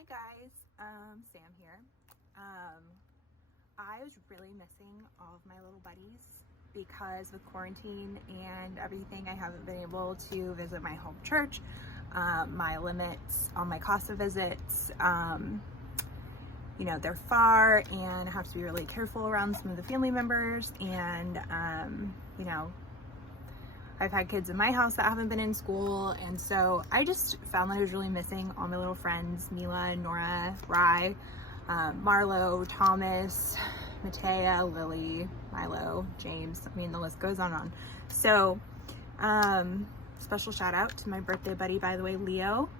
Hi guys, Sam here. I was really missing all of my little buddies because with quarantine and everything, I haven't been able to visit my home church. My limits on my CASA visits, they're far and I have to be really careful around some of the family members, and I've had kids in my house that haven't been in school, and so I just found that I was really missing all my little friends, Mila, Nora, Rye, Marlo, Thomas, Matea, Lily, Milo, James. I mean, the list goes on and on. So special shout out to my birthday buddy, by the way, Leo,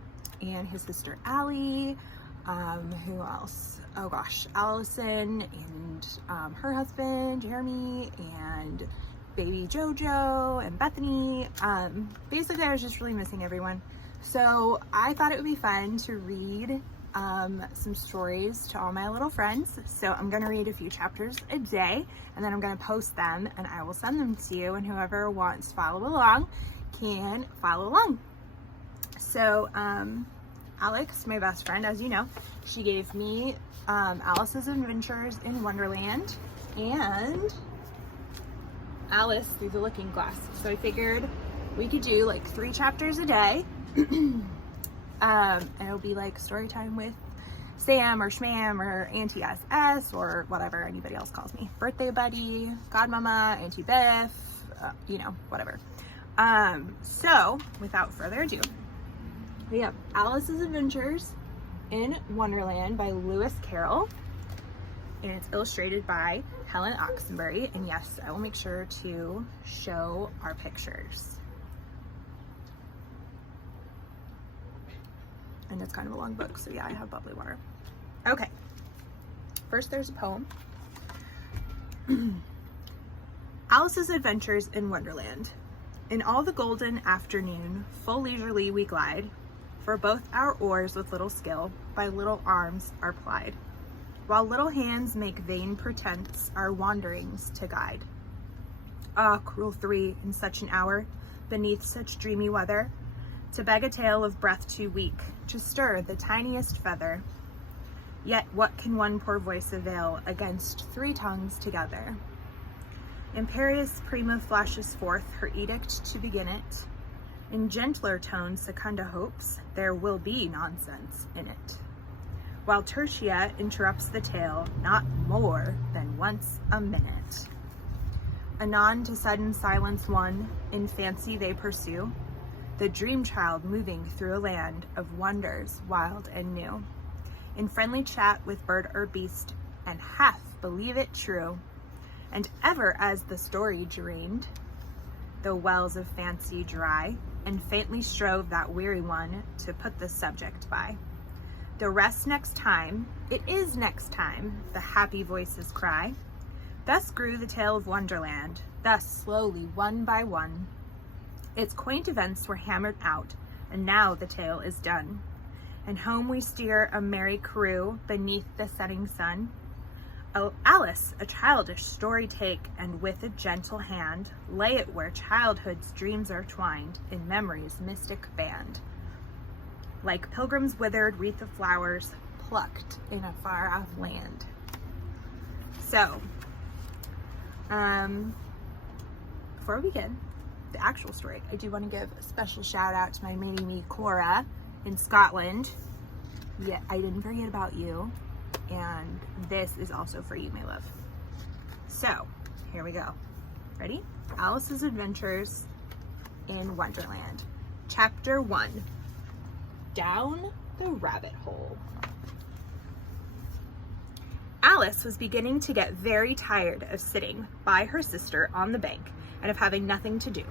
and his sister Allie. Who else? Oh gosh, Allison and her husband Jeremy, and baby Jojo and Bethany. Basically I was just really missing everyone, so I thought it would be fun to read some stories to all my little friends. So I'm going to read a few chapters a day, and then I'm going to post them and I will send them to you, and whoever wants to follow along can follow along. So Alex, my best friend, as you know, she gave me Alice's Adventures in Wonderland and Alice Through the Looking Glass. So I figured we could do like 3 chapters a day. And it'll be like story time with Sam or Shmam or Auntie SS or whatever anybody else calls me. Birthday buddy, godmama, Auntie Beth, whatever. So without further ado, we have Alice's Adventures in Wonderland by Lewis Carroll, and it's illustrated by Helen Oxenbury. And yes, I will make sure to show our pictures. And it's kind of a long book, so yeah, I have bubbly water. Okay, first there's a poem. Alice's Adventures in Wonderland. In all the golden afternoon, full leisurely we glide, for both our oars with little skill by little arms are plied, while little hands make vain pretense our wanderings to guide. Ah, cruel 3, in such an hour, beneath such dreamy weather, to beg a tale of breath too weak to stir the tiniest feather. Yet what can one poor voice avail against 3 tongues together? Imperious Prima flashes forth her edict to begin it. In gentler tones Secunda hopes there will be nonsense in it, while Tertia interrupts the tale not more than once a minute. Anon to sudden silence one, in fancy they pursue, the dream child moving through a land of wonders wild and new, in friendly chat with bird or beast, and half believe it true. And ever as the story drained the wells of fancy dry, and faintly strove that weary one to put the subject by. The rest next time, it is next time, the happy voices cry. Thus grew the tale of Wonderland, thus slowly one by one. Its quaint events were hammered out, and now the tale is done. And home we steer a merry crew beneath the setting sun. Oh, Alice, a childish story take, and with a gentle hand lay it where childhood's dreams are twined in memory's mystic band. Like pilgrim's withered wreath of flowers plucked in a far-off land. So, before we begin the actual story, I do want to give a special shout out to my mini-me Cora in Scotland. Yeah, I didn't forget about you. And this is also for you, my love. So, here we go. Ready? Alice's Adventures in Wonderland. Chapter 1. Down the Rabbit Hole. Alice was beginning to get very tired of sitting by her sister on the bank and of having nothing to do.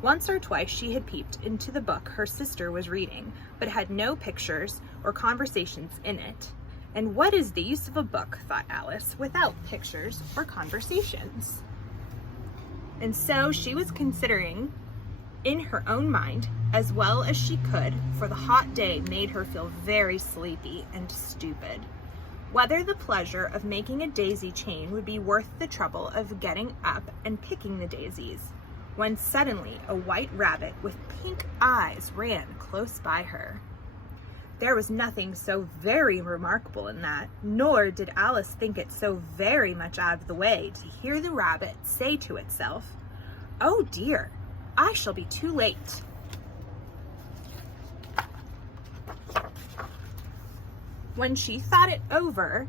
Once or twice she had peeped into the book her sister was reading, but had no pictures or conversations in it. And what is the use of a book, thought Alice, without pictures or conversations? And so she was considering in her own mind as well as she could, for the hot day made her feel very sleepy and stupid, whether the pleasure of making a daisy chain would be worth the trouble of getting up and picking the daisies, when suddenly a white rabbit with pink eyes ran close by her. There was nothing so very remarkable in that, nor did Alice think it so very much out of the way to hear the rabbit say to itself, "Oh dear, I shall be too late." When she thought it over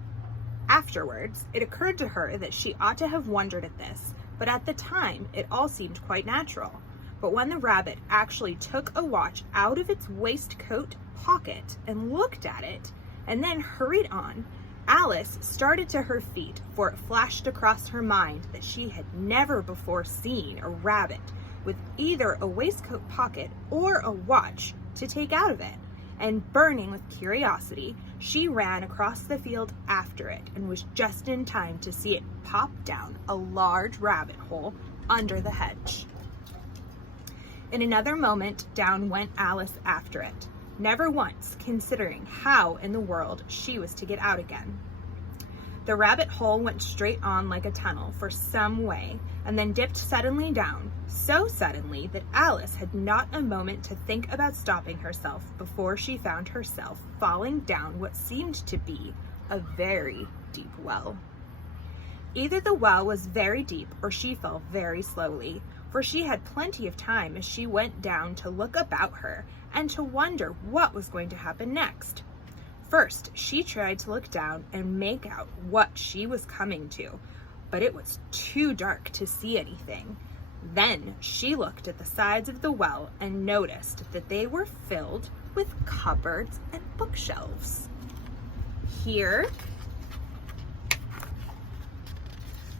afterwards, it occurred to her that she ought to have wondered at this, but at the time it all seemed quite natural. But when the rabbit actually took a watch out of its waistcoat pocket and looked at it, and then hurried on, Alice started to her feet, for it flashed across her mind that she had never before seen a rabbit with either a waistcoat pocket or a watch to take out of it. And burning with curiosity, she ran across the field after it and was just in time to see it pop down a large rabbit hole under the hedge. In another moment, down went Alice after it, never once considering how in the world she was to get out again. The rabbit hole went straight on like a tunnel for some way, and then dipped suddenly down, so suddenly that Alice had not a moment to think about stopping herself before she found herself falling down what seemed to be a very deep well. Either the well was very deep or she fell very slowly, for she had plenty of time as she went down to look about her and to wonder what was going to happen next. First, she tried to look down and make out what she was coming to, but it was too dark to see anything. Then she looked at the sides of the well and noticed that they were filled with cupboards and bookshelves. Here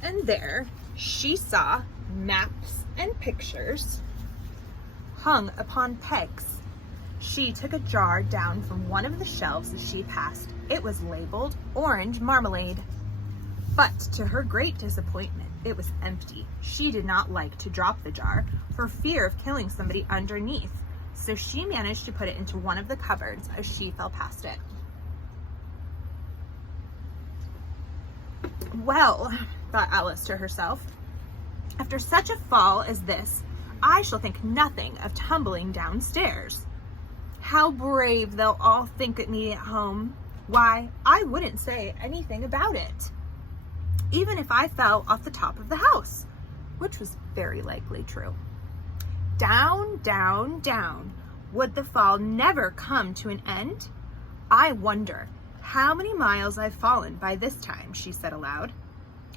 and there, she saw maps and pictures hung upon pegs. She took a jar down from one of the shelves as she passed. It was labeled orange marmalade. But to her great disappointment, it was empty. She did not like to drop the jar for fear of killing somebody underneath, so she managed to put it into one of the cupboards as she fell past it. Well, thought Alice to herself, after such a fall as this, I shall think nothing of tumbling downstairs. How brave they'll all think at me at home. Why, I wouldn't say anything about it, even if I fell off the top of the house, which was very likely true. Down, down, down. Would the fall never come to an end? I wonder how many miles I've fallen by this time, she said aloud.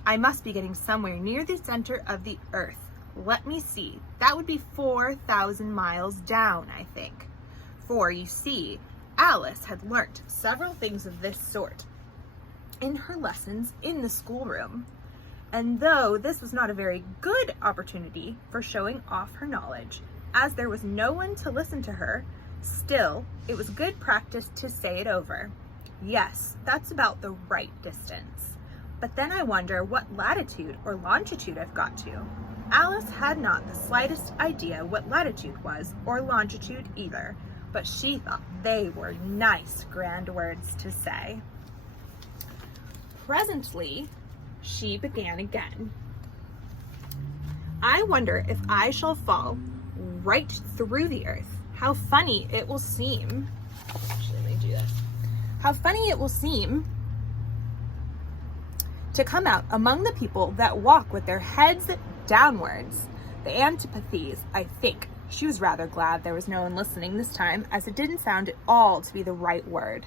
I must be getting somewhere near the center of the earth. Let me see. That would be 4,000 miles down, I think. For, you see, Alice had learnt several things of this sort in her lessons in the schoolroom. And though this was not a very good opportunity for showing off her knowledge, as there was no one to listen to her, still, it was good practice to say it over. Yes, that's about the right distance. But then I wonder what latitude or longitude I've got to. Alice had not the slightest idea what latitude was, or longitude either, but she thought they were nice grand words to say. Presently, she began again. I wonder if I shall fall right through the earth. How funny it will seem. Actually, let me do this. How funny it will seem to come out among the people that walk with their heads downwards. The antipathies, I think. She was rather glad there was no one listening this time, as it didn't sound at all to be the right word.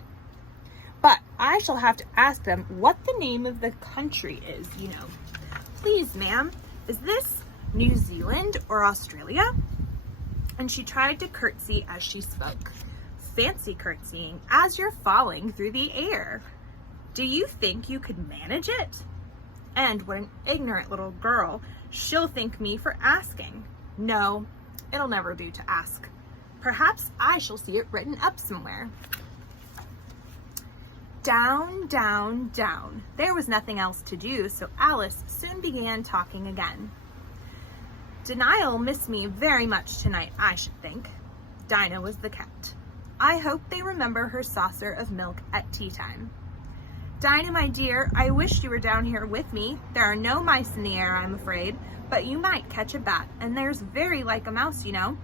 But I shall have to ask them what the name of the country is, you know. Please, ma'am, is this New Zealand or Australia? And she tried to curtsy as she spoke. Fancy curtsying as you're falling through the air. Do you think you could manage it? And what an ignorant little girl she'll think me for asking. No, it'll never do to ask. Perhaps I shall see it written up somewhere. Down, down, down. There was nothing else to do, so Alice soon began talking again. Dinah'll miss me very much tonight, I should think. Dinah was the cat. I hope they remember her saucer of milk at tea time. Dinah, my dear, I wish you were down here with me. There are no mice in the air, I'm afraid, but you might catch a bat, and there's very like a mouse, you know.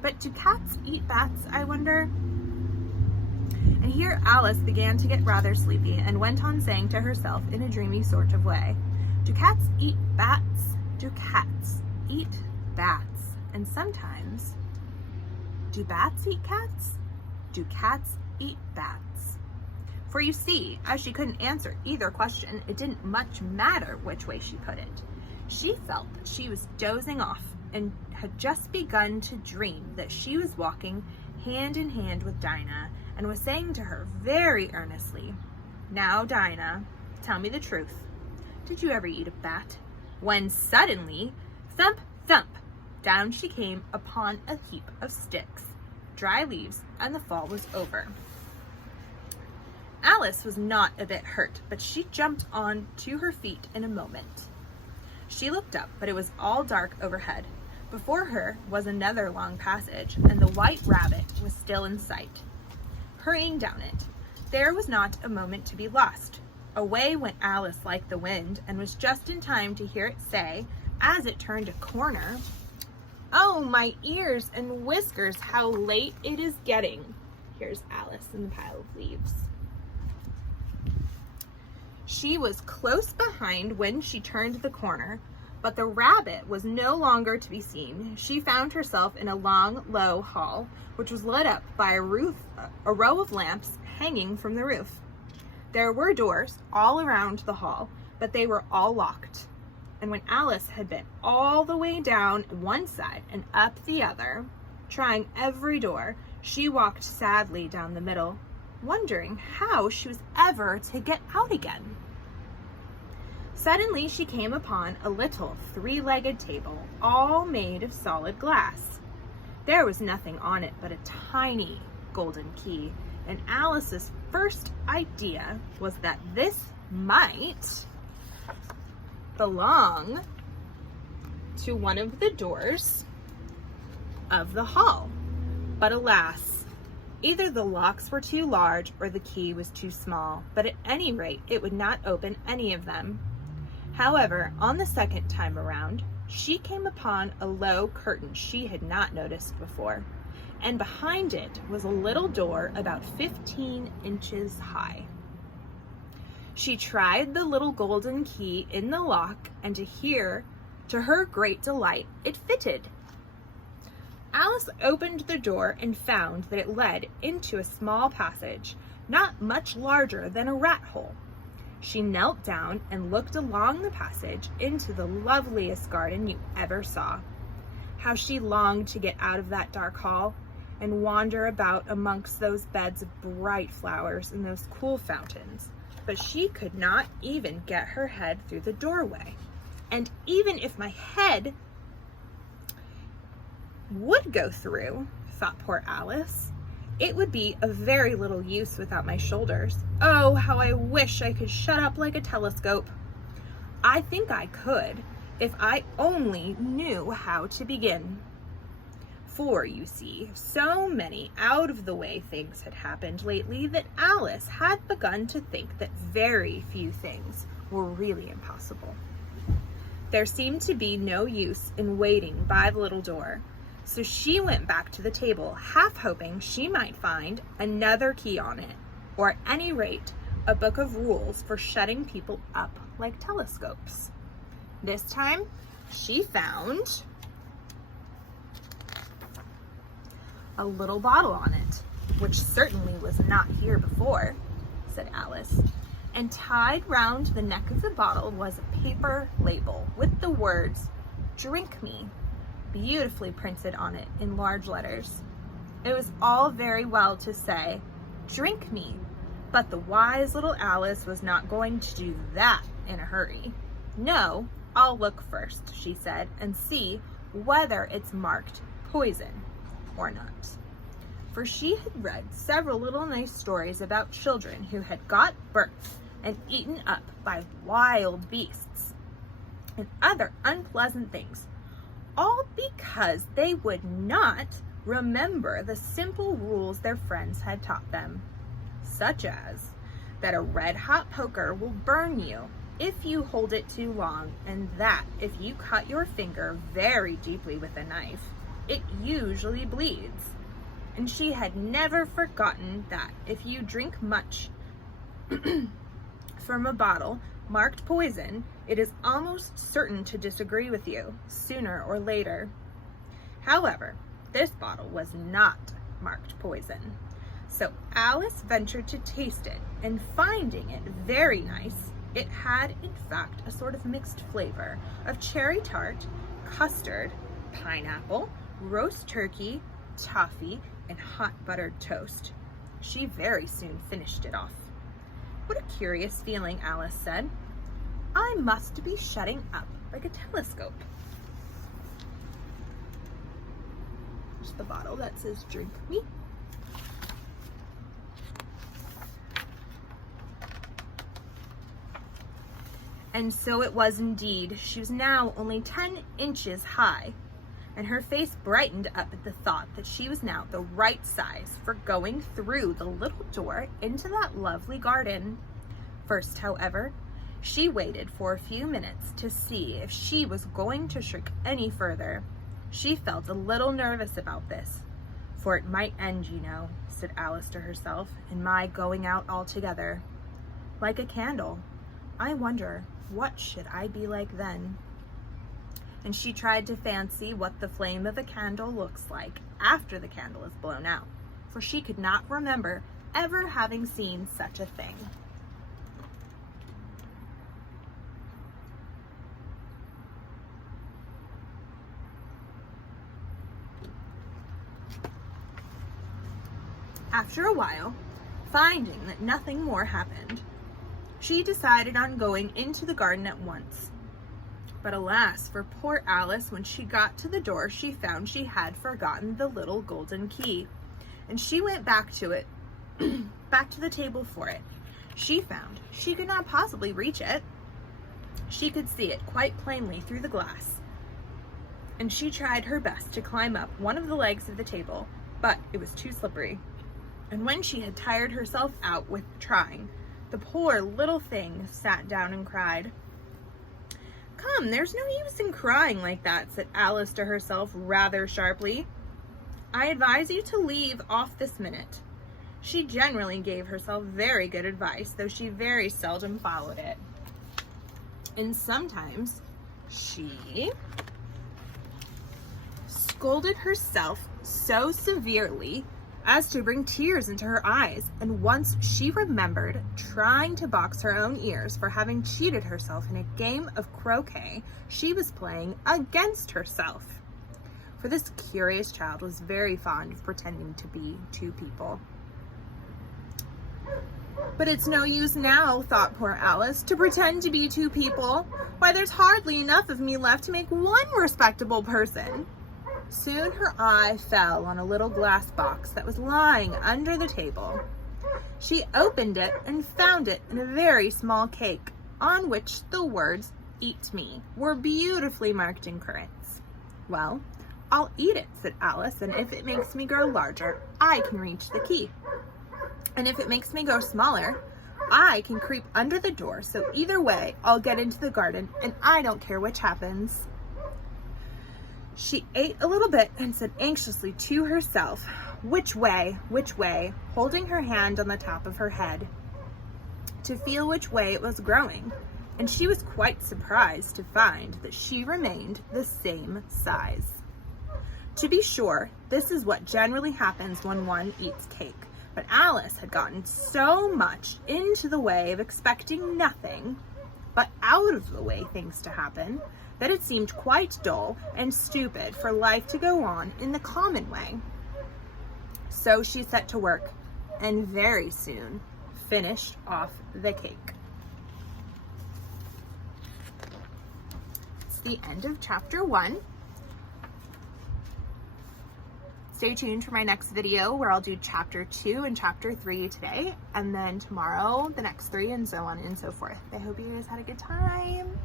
But do cats eat bats, I wonder? here Alice began to get rather sleepy and went on saying to herself in a dreamy sort of way, "Do cats eat bats? Do cats eat bats? And sometimes, do bats eat cats? Do cats eat bats?" For you see, as she couldn't answer either question, it didn't much matter which way she put it. She felt that she was dozing off and had just begun to dream that she was walking hand in hand with Dinah and was saying to her very earnestly, "Now, Dinah, tell me the truth. Did you ever eat a bat?" When suddenly, thump, thump, down she came upon a heap of sticks, dry leaves, and the fall was over. Alice was not a bit hurt, but she jumped on to her feet in a moment. She looked up, but it was all dark overhead. Before her was another long passage, and the white rabbit was still in sight. Hurrying down it, there was not a moment to be lost. Away went Alice like the wind, and was just in time to hear it say, as it turned a corner, "Oh, my ears and whiskers, how late it is getting." Here's Alice in the pile of leaves. She was close behind when she turned the corner, but the rabbit was no longer to be seen. She found herself in a long, low hall, which was lit up by a row of lamps hanging from the roof. There were doors all around the hall, but they were all locked. And when Alice had been all the way down one side and up the other, trying every door, she walked sadly down the middle, wondering how she was ever to get out again. Suddenly she came upon a little three-legged table, all made of solid glass. There was nothing on it but a tiny golden key, and Alice's first idea was that this might belong to one of the doors of the hall. But alas, either the locks were too large or the key was too small, but at any rate, it would not open any of them. However, on the second time around, she came upon a low curtain she had not noticed before, and behind it was a little door about 15 inches high. She tried the little golden key in the lock, and to her great delight, it fitted. Alice opened the door and found that it led into a small passage, not much larger than a rat hole. She knelt down and looked along the passage into the loveliest garden you ever saw. How she longed to get out of that dark hall and wander about amongst those beds of bright flowers and those cool fountains. But she could not even get her head through the doorway. And even if my head would go through, thought poor Alice, it would be of very little use without my shoulders. Oh, how I wish I could shut up like a telescope. I think I could, if I only knew how to begin. For, you see, so many out-of-the-way things had happened lately that Alice had begun to think that very few things were really impossible. There seemed to be no use in waiting by the little door, so she went back to the table, half hoping she might find another key on it, or at any rate, a book of rules for shutting people up like telescopes. This time, she found a little bottle on it, which certainly was not here before, said Alice, and tied round the neck of the bottle was a paper label with the words, "Drink me," beautifully printed on it in large letters. It was all very well to say, "Drink me," but the wise little Alice was not going to do that in a hurry. "No, I'll look first," she said, "and see whether it's marked poison or not." For she had read several little nice stories about children who had got burnt and eaten up by wild beasts and other unpleasant things, all because they would not remember the simple rules their friends had taught them, such as that a red-hot poker will burn you if you hold it too long, and that if you cut your finger very deeply with a knife, it usually bleeds. and she had never forgotten that if you drink much from a bottle marked poison, it is almost certain to disagree with you sooner or later. However, this bottle was not marked poison. So Alice ventured to taste it, and finding it very nice, it had in fact a sort of mixed flavor of cherry tart, custard, pineapple, roast turkey, toffee, and hot buttered toast. She very soon finished it off. What a curious feeling, Alice said. I must be shutting up like a telescope. There's the bottle that says drink me. And so it was indeed. She was now only 10 inches high, and her face brightened up at the thought that she was now the right size for going through the little door into that lovely garden. First, however, she waited for a few minutes to see if she was going to shrink any further. She felt a little nervous about this, for it might end, you know, said Alice to herself, in my going out altogether. Like a candle. I wonder, what should I be like then? And she tried to fancy what the flame of a candle looks like after the candle is blown out, for she could not remember ever having seen such a thing. After a while, finding that nothing more happened, she decided on going into the garden at once. But alas, for poor Alice, when she got to the door, she found she had forgotten the little golden key. And she went back to it, back to the table for it. She found she could not possibly reach it. She could see it quite plainly through the glass. And she tried her best to climb up one of the legs of the table, but it was too slippery. And when she had tired herself out with trying, the poor little thing sat down and cried. Come, there's no use in crying like that, said Alice to herself rather sharply. I advise you to leave off this minute. She generally gave herself very good advice, though she very seldom followed it. And sometimes she scolded herself so severely as to bring tears into her eyes, and once she remembered trying to box her own ears for having cheated herself in a game of croquet she was playing against herself. For this curious child was very fond of pretending to be two people. But it's no use now, thought poor Alice, to pretend to be two people. Why, there's hardly enough of me left to make one respectable person. Soon her eye fell on a little glass box that was lying under the table. She opened it and found it in a very small cake, on which the words, "Eat me," were beautifully marked in currants. Well, I'll eat it, said Alice, and if it makes me grow larger, I can reach the key. And if it makes me grow smaller, I can creep under the door, so either way, I'll get into the garden, and I don't care which happens. She ate a little bit and said anxiously to herself, which way, holding her hand on the top of her head to feel which way it was growing, and she was quite surprised to find that she remained the same size. To be sure, this is what generally happens when one eats cake, but Alice had gotten so much into the way of expecting nothing but out of the way things to happen, that it seemed quite dull and stupid for life to go on in the common way. So she set to work, and very soon finished off the cake. It's the end of chapter 1. Stay tuned for my next video where I'll do chapter 2 and chapter 3 today, and then tomorrow the next 3, and so on and so forth. I hope you guys had a good time.